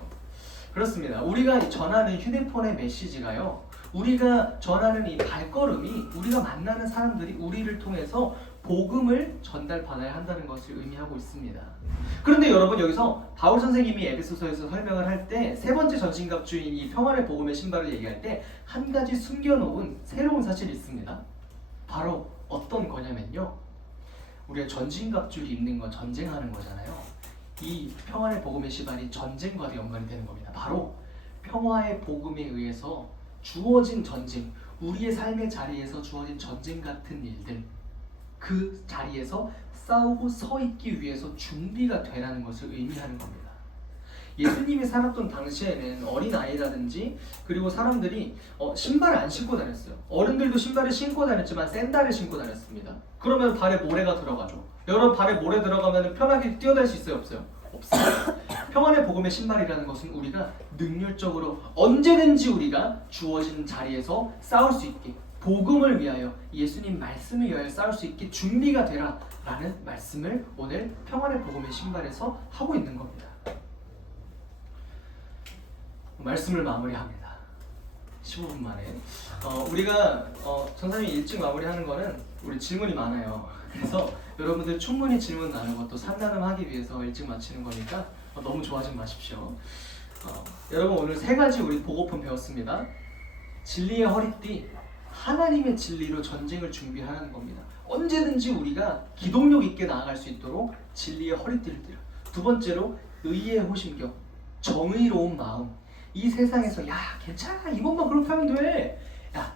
그렇습니다. 우리가 전하는 휴대폰의 메시지가요, 우리가 전하는 이 발걸음이 우리가 만나는 사람들이 우리를 통해서 복음을 전달받아야 한다는 것을 의미하고 있습니다. 그런데 여러분 여기서 바울 선생님이 에베소서에서 설명을 할 때 세 번째 전신갑주인 이 평안의 복음의 신발을 얘기할 때 한 가지 숨겨놓은 새로운 사실이 있습니다. 바로 어떤 거냐면요, 우리가 전신갑주를 입는 건 전쟁하는 거잖아요. 이 평안의 복음의 신발이 전쟁과도 연관이 되는 겁니다. 바로 평화의 복음에 의해서 주어진 전쟁, 우리의 삶의 자리에서 주어진 전쟁 같은 일들, 그 자리에서 싸우고 서 있기 위해서 준비가 되라는 것을 의미하는 겁니다. 예수님이 살았던 당시에는 어린아이라든지 그리고 사람들이 신발을 안 신고 다녔어요. 어른들도 신발을 신고 다녔지만 샌들을 신고 다녔습니다. 그러면 발에 모래가 들어가죠. 여러분 발에 모래 들어가면 편하게 뛰어다닐 수 있어요? 없어요? 없어요. 평안의 복음의 신발이라는 것은 우리가 능률적으로 언제든지 우리가 주어진 자리에서 싸울 수 있게, 복음을 위하여, 예수님 말씀을 위하여 싸울 수 있게 준비가 되라 라는 말씀을 오늘 평안의 복음의 신발에서 하고 있는 겁니다. 말씀을 마무리합니다. 15분 만에. 우리가 전사님이 일찍 마무리하는 거는 우리 질문이 많아요. 그래서 여러분들 충분히 질문 나누고 또 상담하기 위해서 일찍 마치는 거니까 너무 좋아하지 마십시오. 여러분 오늘 세 가지 우리 보고품 배웠습니다. 진리의 허리띠, 하나님의 진리로 전쟁을 준비하라는 겁니다. 언제든지 우리가 기동력 있게 나아갈 수 있도록 진리의 허리띠를 띠라. 두 번째로 의의 호심경, 정의로운 마음. 이 세상에서 야 괜찮아 이번만 그렇게 하면 돼, 야,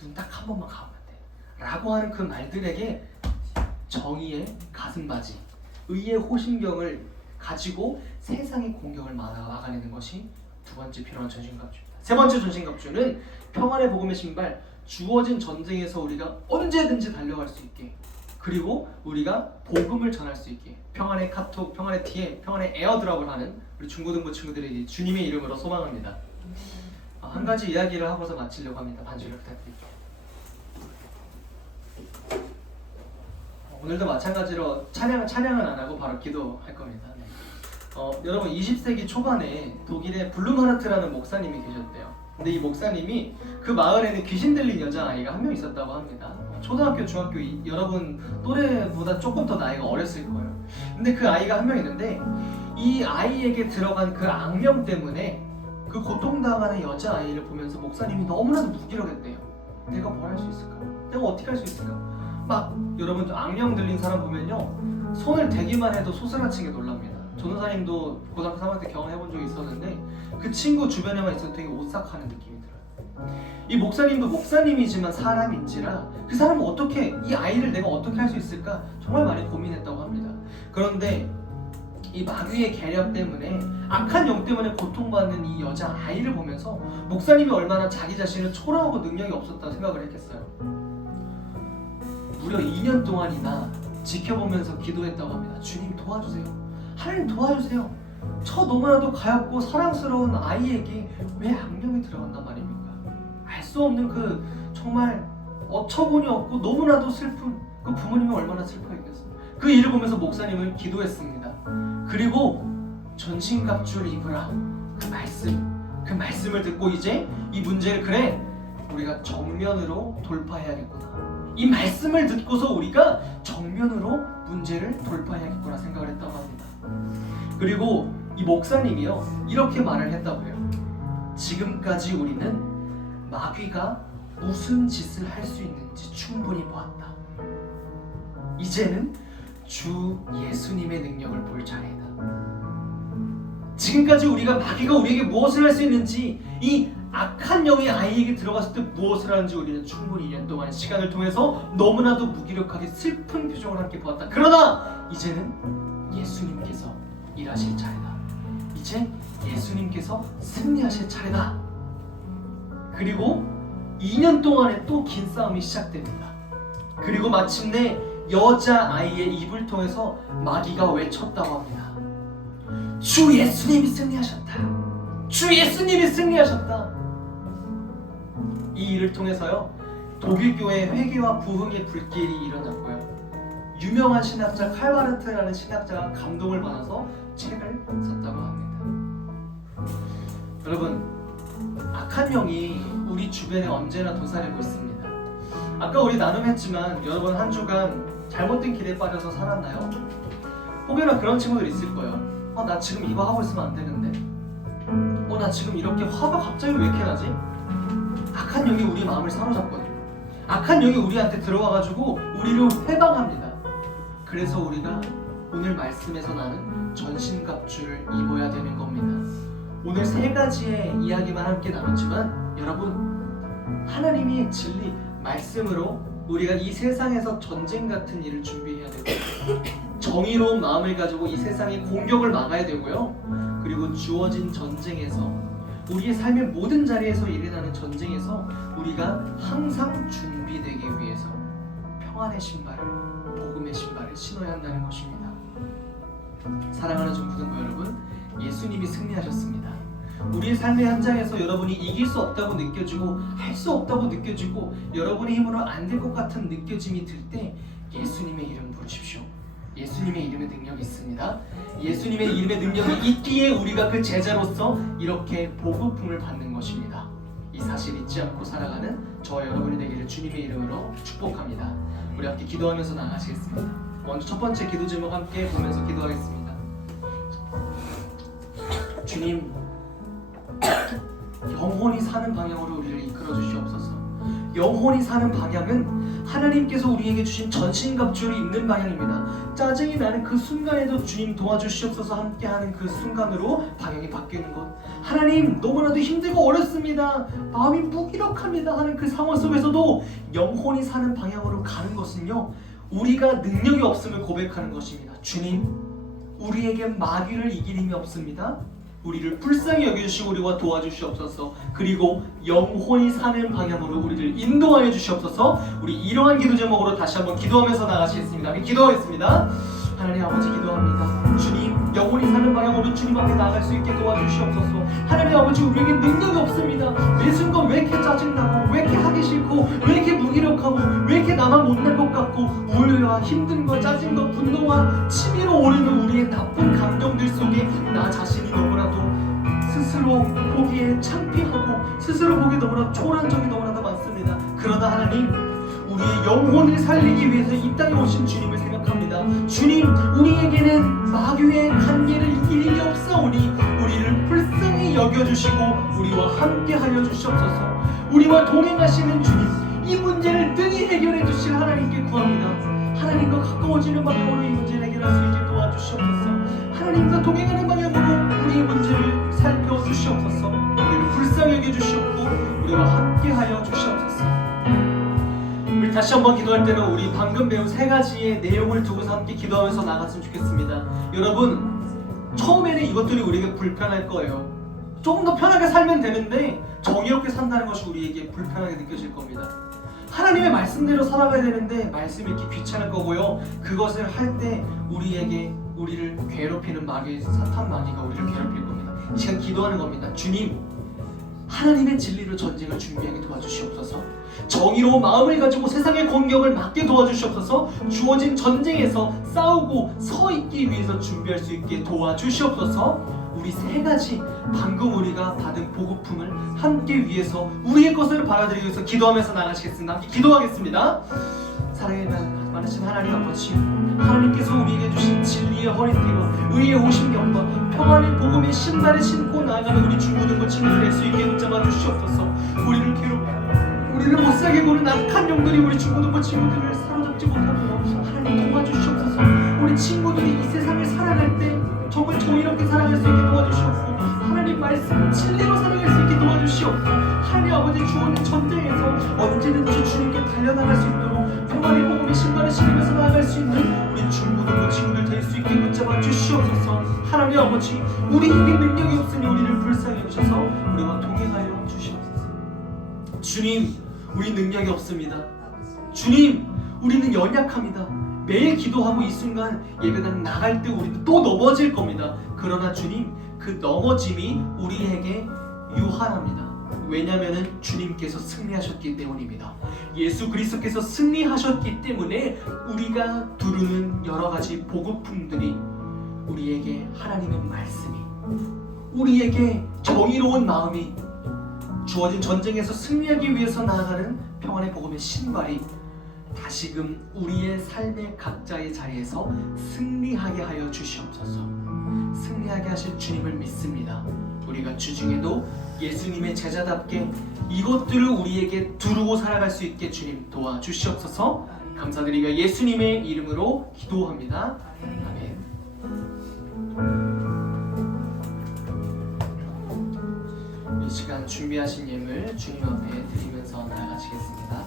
눈 딱 한 번만 감으면 돼 라고 하는 그 말들에게 정의의 가슴바지, 의의 호신경을 가지고 세상의 공격을 막아내는 것이 두 번째 필요한 전신갑주입니다. 세 번째 전신갑주는 평안의 복음의 신발, 주어진 전쟁에서 우리가 언제든지 달려갈 수 있게, 그리고 우리가 복음을 전할 수 있게, 평안의 카톡, 평안의 DM, 평안의 에어드랍을 하는 우리 중고등부 친구들에게 주님의 이름으로 소망합니다. 한 가지 이야기를 하고서 마치려고 합니다. 반주를 부탁드릴게요. 오늘도 마찬가지로 찬양은 안 하고 바로 기도할 겁니다. 여러분 20세기 초반에 독일의 블룸하르트라는 목사님이 계셨대요. 근데 이 목사님이 그 마을에는 귀신 들린 여자아이가 한 명 있었다고 합니다. 초등학교, 중학교 여러분 또래보다 조금 더 나이가 어렸을 거예요. 근데 그 아이가 한 명 있는데 이 아이에게 들어간 그 악령 때문에 그 고통당하는 여자아이를 보면서 목사님이 너무나도 무기력했대요. 내가 뭘 할 수 있을까? 내가 어떻게 할 수 있을까? 막 여러분 악령 들린 사람 보면요, 손을 대기만 해도 소스라치게 놀랍니다. 전도사님도 고등학교 3학년 때 경험해본 적이 있었는데 그 친구 주변에만 있어도 되게 오싹하는 느낌이 들어요. 이 목사님도 목사님이지만 사람인지라 그 사람은 어떻게, 이 아이를 내가 어떻게 할 수 있을까 정말 많이 고민했다고 합니다. 그런데 이 마귀의 계략 때문에, 악한 영 때문에 고통받는 이 여자 아이를 보면서 목사님이 얼마나 자기 자신을 초라하고 능력이 없었다고 생각을 했겠어요. 무려 2년 동안이나 지켜보면서 기도했다고 합니다. 주님 도와주세요. 하나님 도와주세요. 저 너무나도 가엾고 사랑스러운 아이에게 왜 악령이 들어간단 말입니까? 알 수 없는 그 정말 어처구니 없고 너무나도 슬픈 그 부모님이 얼마나 슬퍼했겠어요. 그 일을 보면서 목사님은 기도했습니다. 그리고 전신갑주를 입으라, 그 말씀을 듣고 이제 이 문제를, 그래 우리가 정면으로 돌파해야겠구나, 이 말씀을 듣고서 우리가 정면으로 문제를 돌파해야겠구나 생각을 했다고 합니다. 그리고 이 목사님이요 이렇게 말을 했다고 해요. 지금까지 우리는 마귀가 무슨 짓을 할 수 있는지 충분히 보았다. 이제는 주 예수님의 능력을 볼 차례다. 지금까지 우리가 마귀가 우리에게 무엇을 할 수 있는지, 이 악한 영이 아이에게 들어갔을 때 무엇을 하는지 우리는 충분히 2년 동안의 시간을 통해서 너무나도 무기력하게 슬픈 표정을 함께 보았다. 그러나 이제는 예수님께서 일하실 차례다. 이제 예수님께서 승리하실 차례다. 그리고 2년 동안의 또 긴 싸움이 시작됩니다. 그리고 마침내 여자아이의 입을 통해서 마귀가 외쳤다고 합니다. 주 예수님이 승리하셨다. 주 예수님이 승리하셨다. 이 일을 통해서요 독일 교회의 회개와 부흥의 불길이 일어났고요, 유명한 신학자 칼바르트라는 신학자가 감동을 받아서 책을 썼다고 합니다. 여러분, 악한 영이 우리 주변에 언제나 도사리고 있습니다. 아까 우리 나눔했지만 여러분 한 주간 잘못된 길에 빠져서 살았나요? 혹여나 그런 친구들 있을 거예요. 나 지금 이거 하고 있으면 안 되는데, 나 지금 이렇게 화가 갑자기 왜 이렇게 나지? 악한 영이 우리 마음을 사로잡거든요. 악한 영이 우리한테 들어와가지고 우리를 해방합니다. 그래서 우리가 오늘 말씀에서 나는 전신갑주를 입어야 되는 겁니다. 오늘 세 가지의 이야기만 함께 나눴지만 여러분, 하나님의 진리, 말씀으로 우리가 이 세상에서 전쟁 같은 일을 준비해야 되고요, 정의로운 마음을 가지고 이 세상의 공격을 막아야 되고요, 그리고 주어진 전쟁에서, 우리의 삶의 모든 자리에서 일어나는 전쟁에서 우리가 항상 준비되기 위해서 평안의 신발을, 복음의 신발을 신어야 한다는 것입니다. 사랑하는 중고등부 여러분, 예수님이 승리하셨습니다. 우리의 삶의 현장에서 여러분이 이길 수 없다고 느껴지고 할 수 없다고 느껴지고 여러분의 힘으로 안 될 것 같은 느껴짐이 들 때 예수님의 이름 부르십시오. 예수님의 이름에 능력이 있습니다. 예수님의 이름에 능력이 있기에 우리가 그 제자로서 이렇게 보급품을 받는 것입니다. 이 사실 잊지 않고 살아가는 저와 여러분이 되기를 주님의 이름으로 축복합니다. 우리 함께 기도하면서 나가시겠습니다. 먼저 첫 번째 기도 제목 함께 보면서 기도하겠습니다. 주님, 영원히 사는 방향으로 우리를 이끌어 주시옵소서. 영혼이 사는 방향은 하나님께서 우리에게 주신 전신갑주를 입는 방향입니다. 짜증이 나는 그 순간에도 주님 도와주시옵소서 함께하는 그 순간으로 방향이 바뀌는 것. 하나님 너무나도 힘들고 어렵습니다. 마음이 무기력합니다 하는 그 상황 속에서도 영혼이 사는 방향으로 가는 것은요, 우리가 능력이 없음을 고백하는 것입니다. 주님, 우리에게 마귀를 이길 힘이 없습니다. 우리를 불쌍히 여겨주시고 우리와 도와주시옵소서. 그리고 영혼이 사는 방향으로 우리를 인도하여 주시옵소서. 우리 이러한 기도 제목으로 다시 한번 기도하면서 나가시겠습니다. 기도하겠습니다. 하나님 아버지 기도합니다. 주님, 영혼이 사는 방향으로 주님 앞에 나아갈 수 있게 도와주시옵소서. 하나님 아버지, 우리에게 능력이 없습니다. 매 순간 왜 이렇게 짜증나고, 왜 이렇게 하기 싫고, 왜 이렇게 무기력하고, 왜 이렇게 나만 못날 것 같고, 우울과 힘듦과 짜증과 분노와 치밀어 오르는 우리의 나쁜 감정들 속에 나 자신이 너무나도 스스로 보기에 창피하고 스스로 보기에 너무나 초라한 적이 너무나도 많습니다. 그러나 하나님, 우리의 영혼을 살리기 위해서 이 땅에 오신 주님을 생각합니다. 주님, 우리에게는 마귀의 관계를 이길 힘이 없사오니 우리를 불쌍히 여겨주시고 우리와 함께하여 주시옵소서. 우리와 동행하시는 주님, 이 문제를 능히 해결해 주실 하나님께 구합니다. 하나님과 가까워지는 방향으로 이 문제를 해결할 수 있게 도와주시옵소서. 하나님과 동행하는 방향으로 우리의 문제를 살펴주시옵소서. 우리를 불쌍히 여겨주시옵고 우리와 함께하여 주시옵소서. 우리 다시 한번 기도할 때는 우리 방금 배운 세 가지의 내용을 두고서 함께 기도하면서 나갔으면 좋겠습니다. 여러분, 처음에는 이것들이 우리에게 불편할 거예요. 조금 더 편하게 살면 되는데 정의롭게 산다는 것이 우리에게 불편하게 느껴질 겁니다. 하나님의 말씀대로 살아가야 되는데 말씀이 이렇게 귀찮을 거고요. 그것을 할 때 우리를 괴롭히는 마귀, 사탄 마귀가 우리를 괴롭힐 겁니다. 이 시간 기도하는 겁니다. 주님, 하나님의 진리로 전쟁을 준비하게 도와주시옵소서. 정의로운 마음을 가지고 세상의 공격을 막게 도와주시옵소서. 주어진 전쟁에서 싸우고 서 있기 위해서 준비할 수 있게 도와주시옵소서. 우리 세 가지 방금 우리가 받은 보급품을 함께 위해서 우리의 것을 받아들이기 위해서 기도하면서 나가시겠습니다. 함께 기도하겠습니다. 사랑의 많으신 하나님 아버지, 하나님께서 우리에게 주신 진리의 허리띠와 의의 오신경과 평안의 복음의 신발을 신고 나아가는 우리 중고등부 친구들 될 수 있게 붙잡아 주시옵소서. 우리를 못살게 구는 악한 영들이 우리 중고등부 친구들을 사로잡지 못하도록 하나님 도와주시옵소서. 우리 친구들이 이 세상을 살아갈 때 정말 정의롭게 살아갈 수 있게 도와주시옵고, 하나님 말씀 진리로 살아갈 수 있게 도와주시옵고, 하나님 아버지 주어진 전쟁에서 언제든지 주님께 달려나갈 수 있도록 평안의 복음의 신발을 신으면서 나아갈 수 있는 우리 중고등부 친구들 될 수 있게 붙잡아 주시옵소서. 하나님 아버지, 우리에게 능력이 없으니 우리를 불쌍히 여기셔서 우리와 동행하여 주시옵소서. 주님, 우리 능력이 없습니다. 주님, 우리는 연약합니다. 매일 기도하고 이 순간 예배당 나갈 때 우리는 또 넘어질 겁니다. 그러나 주님, 그 넘어짐이 우리에게 유한합니다. 왜냐하면 주님께서 승리하셨기 때문입니다. 예수 그리스도께서 승리하셨기 때문에 우리가 두르는 여러 가지 보급품들이 우리에게 하나님의 말씀이, 우리에게 정의로운 마음이, 주어진 전쟁에서 승리하기 위해서 나아가는 평안의 복음의 신발이 다시금 우리의 삶의 각자의 자리에서 승리하게 하여 주시옵소서. 승리하게 하실 주님을 믿습니다. 우리가 주중에도 예수님의 제자답게 이것들을 우리에게 두르고 살아갈 수 있게 주님 도와주시옵소서. 감사드리며 예수님의 이름으로 기도합니다. 아멘. 이 시간 준비하신 예물 주님 앞에 드리면서 나아가시겠습니다.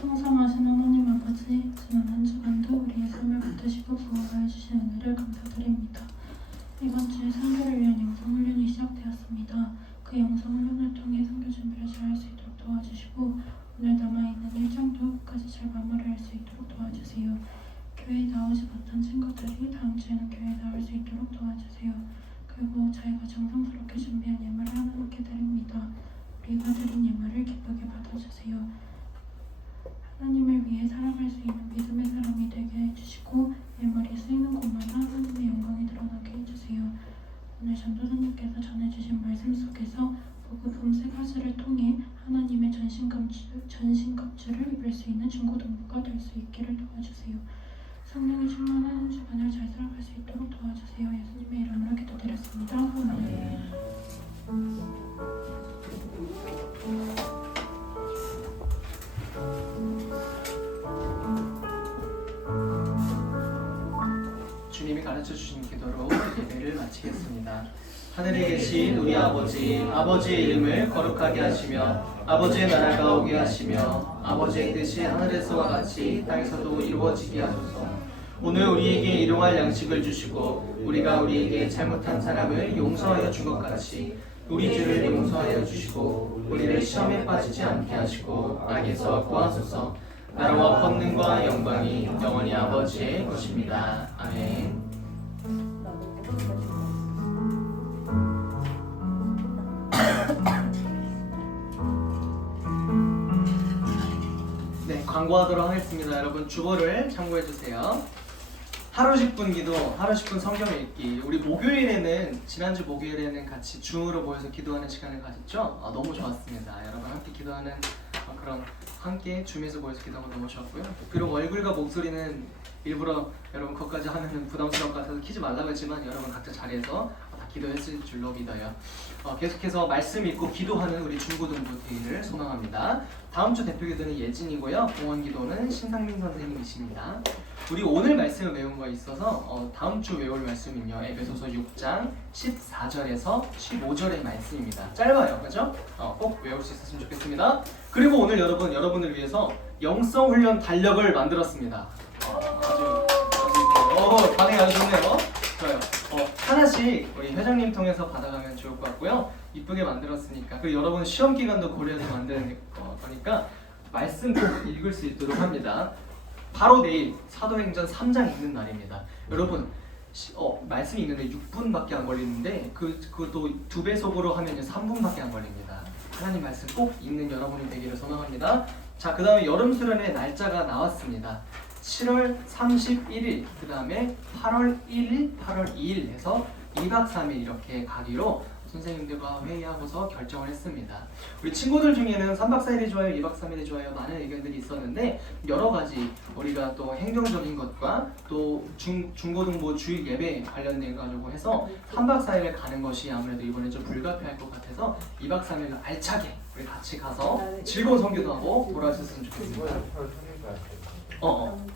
풍성하신 하나님 아버지, 지난 한 주간도 우리의 삶을 붙드시고 보호하여 주신 은혜를 감사드립니다. 이번 주에 선교를 위한 영상 훈련이 할 수 있도록 도와주세요. 교회에 나오지 못한 친구들이 다음 주에는 교회에 나올 수 있도록 도와주세요. 그리고 저희가 정성스럽게 준비한 예물을 하나님께 드립니다. 우리가 드린 예물을 기쁘게 받아주세요. 하나님을 위해 살아갈 수 있는 믿음의 사람이 되게 해주시고 예물이 쓰이는 곳마다 하나님의 영광이 드러나게 해주세요. 오늘 전도사님께서 전해주신 말씀 속에서 복음 세 가지를 통해 하나님의 전신갑주를 입을 수 있는 중고등부가 될 수 있기를 도와주세요. 성령이 충만한 한 주간을 잘 살아갈 수 있도록 도와주세요. 예수님의 이름으로 기도드렸습니다. 아멘. 주님이 가르쳐 주신 기도로 예배를 마치겠습니다. 하늘에 계신 우리 아버지, 아버지의 이름을 거룩하게 하시며 아버지의 나라가 오게 하시며 아버지의 뜻이 하늘에서와 같이 땅에서도 이루어지게 하소서. 오늘 우리에게 일용할 양식을 주시고 우리가 우리에게 잘못한 사람을 용서하여 준 것 같이 우리 죄를 용서하여 주시고 우리를 시험에 빠지지 않게 하시고 악에서 구하소서. 나라와 권능과 영광이 영원히 아버지의 것입니다. 아멘. 네, 광고하도록 하겠습니다. 여러분 주보를 참고해 주세요. 하루 10분 기도, 하루 10분 성경 읽기. 우리 목요일에는 지난주 목요일에는 같이 줌으로 모여서 기도하는 시간을 가졌죠? 너무 좋았습니다. 여러분 함께 기도하는 그런 함께 줌에서 모여서 기도하는 거 너무 좋았고요. 그리고 얼굴과 목소리는 일부러 여러분 그것까지 하면은 부담스러울 것 같아서 키지 말라고 했지만 여러분 각자 자리에서 다 기도했을 줄로 믿어요. 계속해서 말씀 읽고 기도하는 우리 중고등부 대회를 소망합니다. 다음 주 대표 기도는 예진이고요. 공원 기도는 신상민 선생님이십니다. 우리 오늘 말씀을 외운 거에 있어서 다음 주 외울 말씀은요. 에베소서 6장 14절에서 15절의 말씀입니다. 짧아요, 그죠? 꼭 외울 수 있었으면 좋겠습니다. 그리고 오늘 여러분을 위해서 영성 훈련 달력을 만들었습니다. 아주 반응이 아주 좋네요. 좋아요. 하나씩 우리 회장님 통해서 받아가면 좋을 것 같고요. 이쁘게 만들었으니까 그리고 여러분 시험 기간도 고려해서 만드는 거니까 말씀 꼭 읽을 수 있도록 합니다. 바로 내일 사도행전 3장 읽는 날입니다. 여러분 말씀 읽는데 6분밖에 안 걸리는데 그것도 2배속으로 하면 3분밖에 안 걸립니다. 하나님 말씀 꼭 읽는 여러분이 되기를 소망합니다. 자, 그 다음에 여름 수련회 날짜가 나왔습니다. 7월 31일, 그 다음에 8월 1일, 8월 2일 해서 2박 3일 이렇게 가기로 선생님들과 회의하고서 결정을 했습니다. 우리 친구들 중에는 3박 4일이 좋아요, 2박 3일이 좋아요 많은 의견들이 있었는데 여러 가지 우리가 또 행정적인 것과 또 중고등부 주일 예배 관련된 가지고 해서 3박 4일을 가는 것이 아무래도 이번에 좀 불가피할 것 같아서 2박 3일로 알차게 우리 같이 가서 즐거운 선교도 하고 돌아오셨으면 좋겠습니다.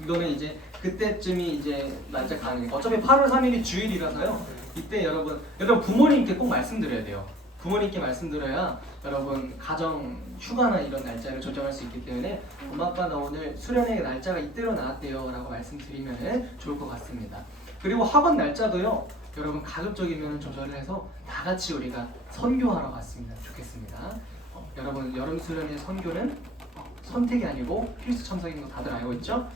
이거는 이제 그때쯤이 이제 날짜 가는 게 어차피 8월 3일이 주일이라서요. 이때 여러분 부모님께 꼭 말씀드려야 돼요. 부모님께 말씀드려야 여러분 가정 휴가나 이런 날짜를 조정할 수 있기 때문에 엄마 아빠 나 오늘 수련회 날짜가 이때로 나왔대요 라고 말씀드리면 좋을 것 같습니다. 그리고 학원 날짜도요. 여러분 가급적이면 조절을 해서 다 같이 우리가 선교하러 갔으면 좋겠습니다. 여러분 여름 수련회 선교는 선택이 아니고 필수 첨삭인 거 다들 알고 있죠?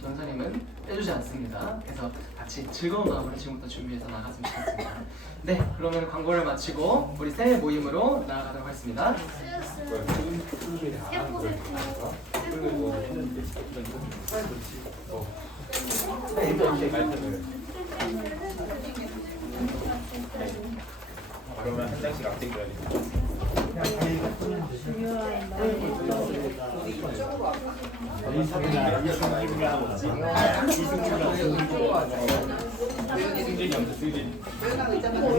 전사님은 빼주지 않습니다. 그래서 같이 즐거운 마음으로 지금부터 준비해서 나갔으면 좋겠습니다. 네, 그러면 광고를 마치고 우리 새 모임으로 나아가도록 하겠습니다. 그러면 한 장씩 앞뒤 줘야겠다.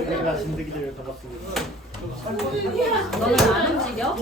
내가 진드기를 가봤습니다. 너는 안 움직여?